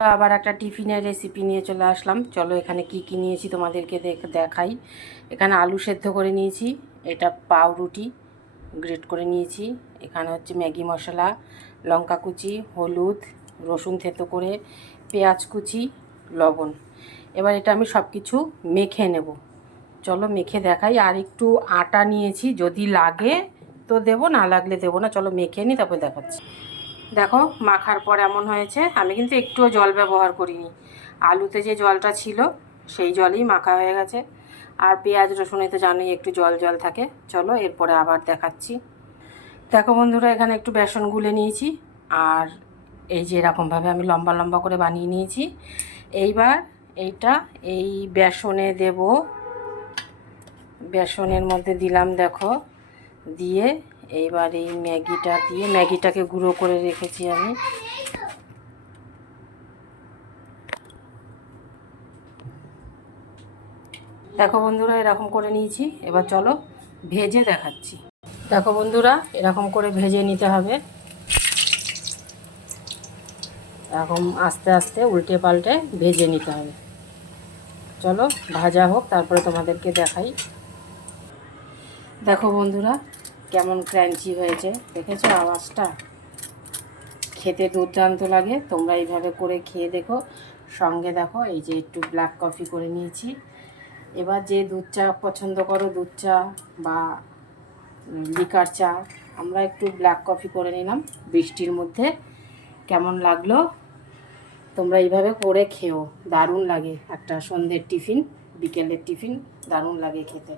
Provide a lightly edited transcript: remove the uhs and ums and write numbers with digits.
আবার একটা টিফিনের রেসিপি নিয়ে চলে আসলাম। চলো এখানে কি কি নিয়েছি তোমাদেরকে দেখাই। এখানে আলু সেদ্ধ করে নিয়েছি, এটা পাউরুটি গ্রেট করে নিয়েছি, এখানে হচ্ছে ম্যাগি মশলা, লঙ্কা কুচি, হলুদ, রসুন থেতো করে, পেঁয়াজ কুচি, লবণ। এবার এটা আমি সব কিছু মেখে নেব। চলো মেখে দেখাই। আর একটু আটা নিয়েছি, যদি লাগে তো দেবো, না লাগলে দেবো না। চলো মেখে নিই, তারপর দেখাচ্ছি। দেখো মাখার পর এমন হয়েছে। আমি কিন্তু একটুও জল ব্যবহার করিনি, আলুতে যে জলটা ছিল সেই জলেই মাখা হয়ে গেছে। আর পেঁয়াজ রসুনে তো জানোই একটু জল জল থাকে। চলো এরপরে আবার দেখাচ্ছি। দেখো বন্ধুরা, এখানে একটু বেসন গুলে নিয়েছি, আর এই যে এরকমভাবে আমি লম্বা লম্বা করে বানিয়ে নিয়েছি। এইবার এইটা এই বেসনে দেব, বেসনের মধ্যে দিলাম দেখো, দিয়ে এইবার এই ম্যাগিটা দিয়ে, ম্যাগিটাকে গুঁড়ো করে রেখেছি আমি। দেখো বন্ধুরা এরকম করে নিয়েছি। এবার চলো ভেজে দেখাচ্ছি। দেখো বন্ধুরা এরকম করে ভেজে নিতে হবে, এরকম আস্তে আস্তে উল্টে পাল্টে ভেজে নিতে হবে। চলো ভাজা হোক, তারপরে তোমাদেরকে দেখাই। দেখো বন্ধুরা কেমন ক্রাঞ্চি হয়েছে, দেখেছো আওয়াজটা? খেতে দুর্দান্ত লাগে। তোমরা এইভাবে করে খেয়ে দেখো। সঙ্গে দেখো এই যে একটু ব্ল্যাক কফি করে নিয়েছি। এবার যে দুধ চা পছন্দ করো, দুধ চা বা লিকার চা, আমরা একটু ব্ল্যাক কফি করে নিলাম বৃষ্টির মধ্যে। কেমন লাগলো? তোমরা এইভাবে করে খেও, দারুণ লাগে। একটা সন্ধ্যের টিফিন, বিকেলের টিফিন দারুণ লাগে খেতে।